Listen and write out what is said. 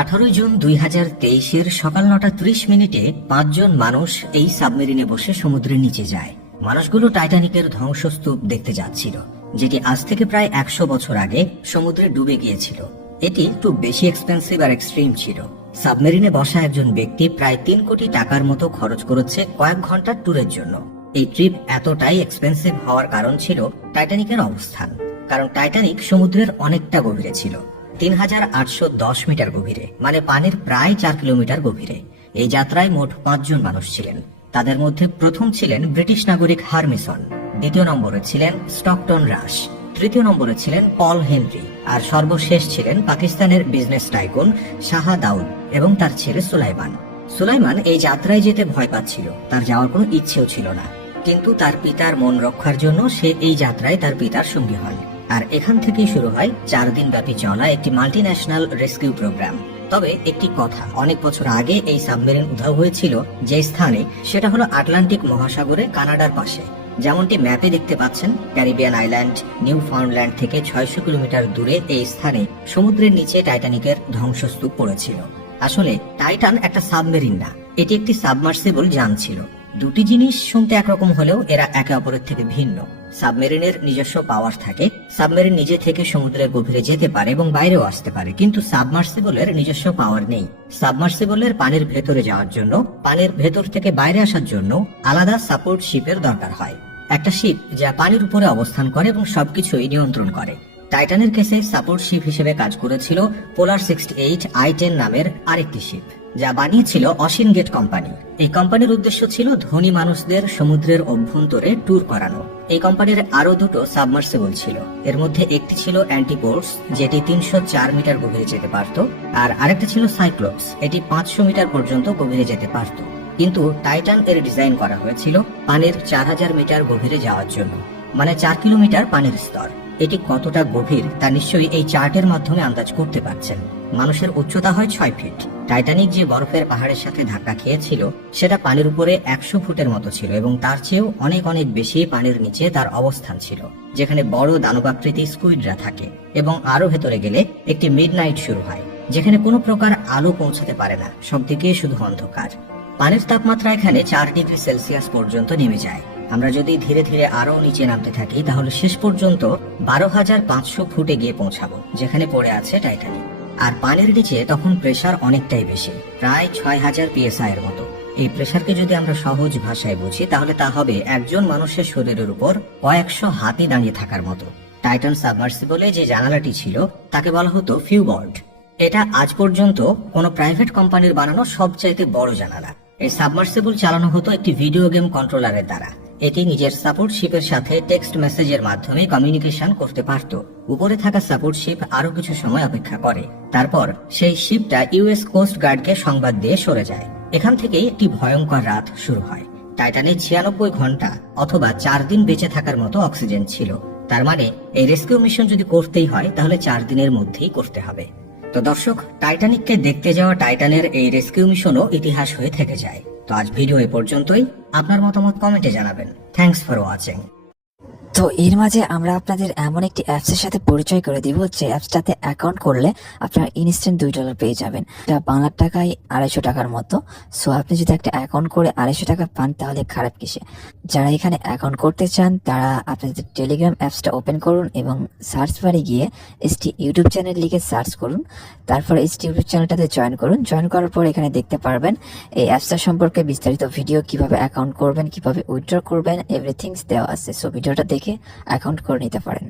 18 June 2023-এর সকাল 9:30 5 জন মানুষ এই সাবমেরিনে বসে সমুদ্রের নিচে যায়। মানুষগুলো টাইটানিকের ধ্বংসস্তূপ দেখতে যাচ্ছিল, যেটি আজ থেকে প্রায় 100 বছর আগে সমুদ্রে ডুবে গিয়েছিল। এটি একটু বেশি এক্সপেন্সিভ আর এক্সট্রিম ছিল। সাবমেরিনে বসা একজন ব্যক্তি প্রায় 3 কোটি টাকার মতো খরচ করেছে কয়েক ঘন্টার ট্যুরের জন্য। এই ট্রিপ এতটাই এক্সপেন্সিভ হওয়ার কারণ ছিল টাইটানিকের অবস্থান। কারণ টাইটানিক সমুদ্রের অনেকটা গভীরে ছিল, 3810 মিটার গভীরে, মানে পানির প্রায় 4 কিলোমিটার গভীরে। এই যাত্রায় মোট 5 জন মানুষ ছিলেন। তাদের মধ্যে প্রথম ছিলেন ব্রিটিশ নাগরিক হারমিসন, দ্বিতীয় নম্বরে ছিলেন স্টকটন রাশ, তৃতীয় নম্বরে ছিলেন পল হেনরি, আর সর্বশেষ ছিলেন পাকিস্তানের বিজনেস টাইকুন শাহ দাউদ এবং তার ছেলে সুলাইমান। সুলাইমান এই যাত্রায় যেতে ভয় পাচ্ছিল, তার যাওয়ার কোনো ইচ্ছেও ছিল না। কিন্তু তার পিতার মন রক্ষার জন্য সে এই যাত্রায় তার পিতার সঙ্গী হয়। আর এখান থেকেই শুরু হয় 4 দিন ব্যাপী চলা একটি মাল্টিন্যাশনাল রেস্কিউ প্রোগ্রাম। তবে একটি কথা, অনেক বছর আগে এই সাবমেরিন উধাও হয়েছিল যে স্থানে, সেটা হলো আটলান্টিক মহাসাগরে কানাডার পাশে। যেমনটি ম্যাপে দেখতে পাচ্ছেন, ক্যারিবিয়ান আইল্যান্ড নিউ ফাউন্ডল্যান্ড থেকে 600 কিলোমিটার দূরে এই স্থানে সমুদ্রের নিচে টাইটানিকের ধ্বংসস্তূপ পড়েছিল। আসলে টাইটান একটা সাবমেরিন না, এটি একটি সাবমার্সিবল যান ছিল। দুটি জিনিস শুনতে একরকম হলেও এরা একে অপরের থেকে ভিন্ন। সাবমেরিনের নিজস্ব পাওয়ার থাকে, সাবমেরিন নিজে থেকে সমুদ্রের গভীরে যেতে পারে এবং বাইরেও আসতে পারে, কিন্তু সাবমার্সিবলের নিজস্ব পাওয়ার নেই। সাবমার্সিবলের পানির ভেতরে যাওয়ার জন্য, পানির ভেতর থেকে বাইরে আসার জন্য আলাদা সাপোর্ট শিপের দরকার হয়। একটা শিপ যা পানির উপরে অবস্থান করে এবং সবকিছুই নিয়ন্ত্রণ করে। টাইটানের কেসে সাপোর্ট শিপ হিসেবে কাজ করেছিল পোলার 68 I-10 নামের আরেকটি শিপ, যা বানিয়েছিল অসিন গেট কোম্পানি। এই কোম্পানির উদ্দেশ্য ছিল ধনী মানুষদের সমুদ্রের অভ্যন্তরে ট্যুর করানো। এই কোম্পানির আরো দুটো সাবমার্সিবল ছিল। এর মধ্যে একটি ছিল অ্যান্টিপোর্স, যেটি 304 মিটার গভীরে যেতে পারত, আর আরেকটা ছিল সাইক্লোপস, এটি 500 মিটার পর্যন্ত গভীরে যেতে পারত। কিন্তু টাইটান এর ডিজাইন করা হয়েছিল পানির 4000 মিটার গভীরে যাওয়ার জন্য, মানে 4 কিলোমিটার পানির স্তর। এটি কতটা গভীর তা নিশ্চয়ই এই চার্টের মাধ্যমে আন্দাজ করতে পারছেন। মানুষের উচ্চতা হয় 6 ফিট। টাইটানিক যে বরফের পাহাড়ের সাথে ধাক্কা খেয়েছিল, সেটা পানির উপরে 100 ফুটের মতো ছিল এবং তার চেয়েও অনেক অনেক বেশি পানির নিচে তার অবস্থান ছিল, যেখানে বড় দানবাকৃতি স্কুইডরা থাকে। এবং আরো ভেতরে গেলে একটি মিডনাইট শুরু হয়, যেখানে কোনো প্রকার আলো পৌঁছাতে পারে না, সবদিকে শুধু অন্ধকার। পানির তাপমাত্রা এখানে 4 ডিগ্রি সেলসিয়াস পর্যন্ত নেমে যায়। আমরা যদি ধীরে ধীরে আরো নিচে নামতে থাকি, তাহলে শেষ পর্যন্ত 12,500 ফুটে গিয়ে পৌঁছাবো, যেখানে পড়ে আছে টাইটানিক। আর পানির নিচে তখন প্রেসার অনেকটাই বেশি, প্রায় 6000 PSI এর মতো। এই প্রেসারকে যদি আমরা সহজ ভাষায় বুঝি, তাহলে তা হবে একজন মানুষের শরীরের উপর কয়েকশো হাতি দাঁড়িয়ে থাকার মতো। টাইটান সাবমার্সিবলে যে জানালাটি ছিল, তাকে বলা হতো ফিউবর্ড। এটা আজ পর্যন্ত কোনো প্রাইভেট কোম্পানির বানানো সবচাইতে বড় জানালা। এই সাবমার্সিবল চালানো হতো একটি ভিডিও গেম কন্ট্রোলারের দ্বারা। এটি নিজের সাপোর্ট শিপের সাথে টেক্সট মেসেজের মাধ্যমে কমিউনিকেশন করতে পারত। উপরে থাকা সাপোর্ট শিপ আরো কিছু সময় অপেক্ষা করে, তারপর সেই শিপটা ইউএস কোস্ট গার্ডকে সংবাদ দিয়ে সরে যায়। এখান থেকেই একটি ভয়ঙ্কর রাত শুরু হয়। টাইটানে 96 ঘন্টা অথবা 4 দিন বেঁচে থাকার মতো অক্সিজেন ছিল। তার মানে এই রেস্কিউ মিশন যদি করতেই হয়, তাহলে 4 দিনের মধ্যেই করতে হবে। তো দর্শক, টাইটানিককে দেখতে যাওয়া টাইটানের এই রেস্কিউ মিশনও ইতিহাস হয়ে থেকে যায়। তো আজ ভিডিও এই পর্যন্তই। আপনার মতামত কমেন্টে জানাবেন। Thanks for watching. তো এর মাঝে আমরা আপনাদের এমন একটি অ্যাপসের সাথে পরিচয় করে দিব, যে অ্যাপসটাতে অ্যাকাউন্ট করলে আপনারা ইনস্ট্যান্ট $2 পেয়ে যাবেন। এটা বাংলার টাকায় 250 টাকার মতো। সো আপনি যদি একটা অ্যাকাউন্ট করে 250 টাকা পান, তাহলে খারাপ কিসে। যারা এখানে অ্যাকাউন্ট করতে চান, তারা আপনাদের টেলিগ্রাম অ্যাপসটা ওপেন করুন এবং সার্চ বারে গিয়ে এসটি ইউটিউব চ্যানেল লিখে সার্চ করুন। তারপর এসটি ইউটিউব চ্যানেলটাতে জয়েন করুন। জয়েন করার পর এখানে দেখতে পারবেন এই অ্যাপসটা সম্পর্কে বিস্তারিত ভিডিও, কিভাবে অ্যাকাউন্ট করবেন, কিভাবে উইথড্র করবেন, এভরিথিংস দেওয়া আছে। সো ভিডিওটা দেখে অ্যাকাউন্ট করে নিতে পারেন।